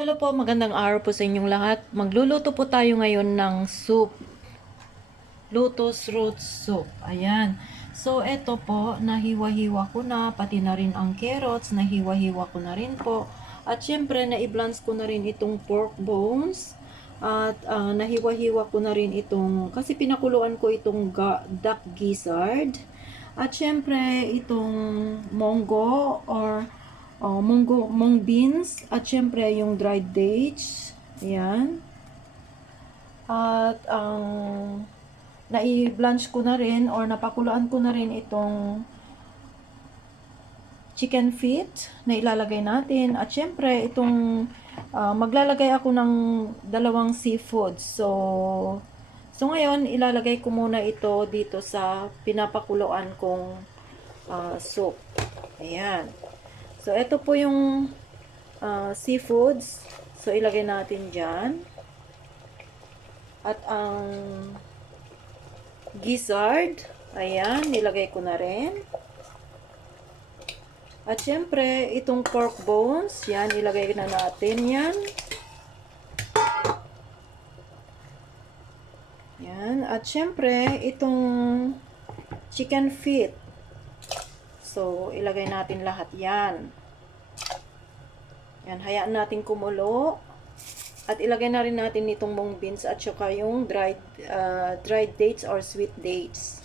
Hello po, magandang araw po sa inyong lahat. Magluluto po tayo ngayon ng soup. Lotus root soup. Ayan. So, eto po, nahiwa-hiwa ko na, pati na rin ang carrots, nahiwa-hiwa ko na rin po. At syempre, na-i-blanch ko na rin itong pork bones. At nahiwa-hiwa ko na rin itong, kasi pinakuluan ko itong duck gizzard. At syempre, itong munggo or mung beans. At syempre, yung dried dates. Ayan. At nai-blanch ko na rin or napakuluan ko na rin itong chicken feet na ilalagay natin. At syempre, itong maglalagay ako ng dalawang seafood. So ngayon, ilalagay ko muna ito dito sa pinapakuluan kong soup. Ayan. So, ito po yung seafoods. So, ilagay natin dyan. At ang gizzard, ayan, nilagay ko na rin. At syempre, itong pork bones, yan, ilagay na natin yan. Yan. At syempre, itong chicken feet. So, ilagay natin lahat yan. Yan, hayaan natin kumulo. At ilagay na rin natin itong mung beans at saka yung dried dates or sweet dates.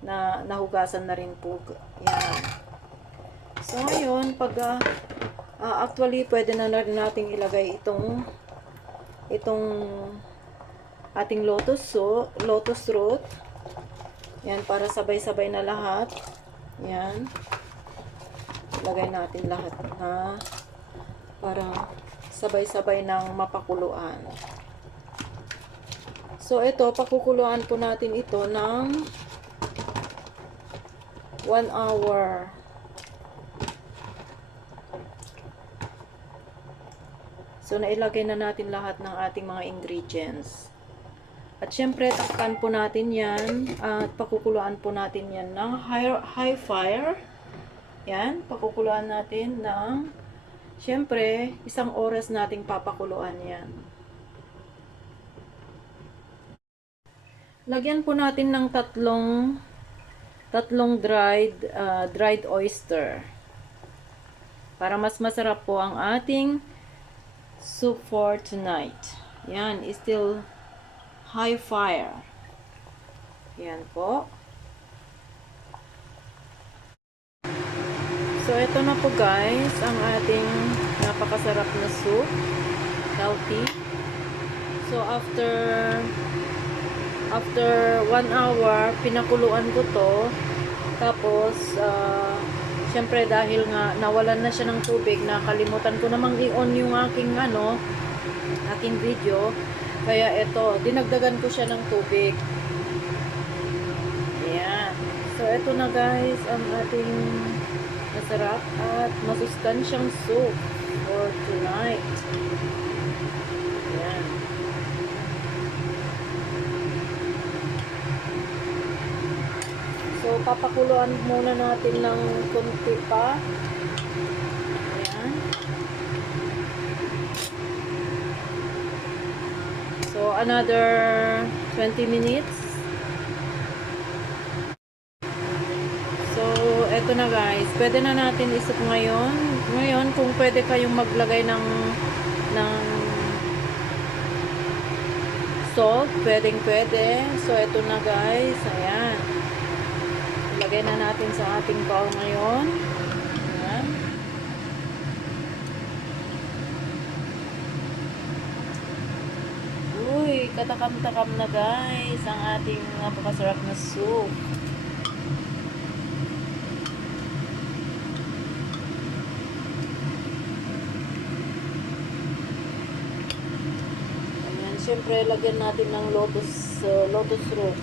Na nahugasan na rin po. Yan. So, ngayon, pag actually, pwede na rin natin ilagay itong ating lotus root. Yan, para sabay-sabay na lahat. Yan. Ilagay natin lahat na para sabay-sabay ng mapakuluan. So, ito, pakukuluan po natin ito ng 1 hour. So, nailagay na natin lahat ng ating mga ingredients. At syempre, takpan po natin yan at pakukuluan po natin yan ng high fire. Yan, pakukuluan natin ng syempre, 1 oras nating papakuluan yan. Lagyan po natin ng tatlong dried oyster. Para mas masarap po ang ating soup for tonight. Yan, is still high fire. Yan po. So, ito na po guys, ang ating napakasarap na soup. Healthy. So, after 1 hour, pinakuluan ko to. Tapos, syempre dahil nga nawalan na siya ng tubig, nakalimutan ko namang i-on yung aking video. Kaya ito, dinagdagan ko siya ng tubig. Ayan. So, ito na guys, ang ating masarap at masustansyang soup for tonight. Ayan. So, papakuluan muna natin ng kunti pa. Ayan. So, another 20 minutes. So, eto na guys. Pwede na natin isip ngayon. Ngayon, kung pwede kayong maglagay ng salt, pwedeng-pwede. So, eto na guys. Ayan. Ilagay na natin sa ating bowl ngayon. Ayan. Uy, katakam-takam na guys ang ating napakasarap na soup. Ayan, syempre lagyan natin ng lotus root.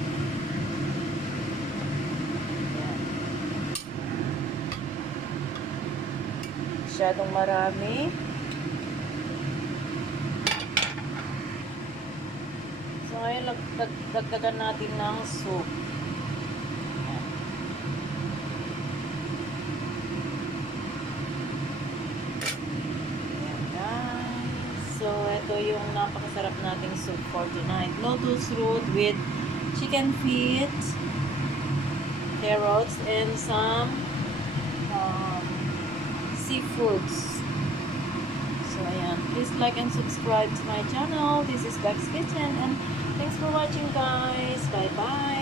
Ayan. Masyadong marami. So, ngayon, dagdagan natin ng soup. Ayan. Ayan. napakasarap nating soup for tonight. Lotus root with chicken feet, carrots, and some seafoods. So ayan, please like and subscribe to my channel. This is Beck's Kitchen, and thanks for watching, guys. Bye bye.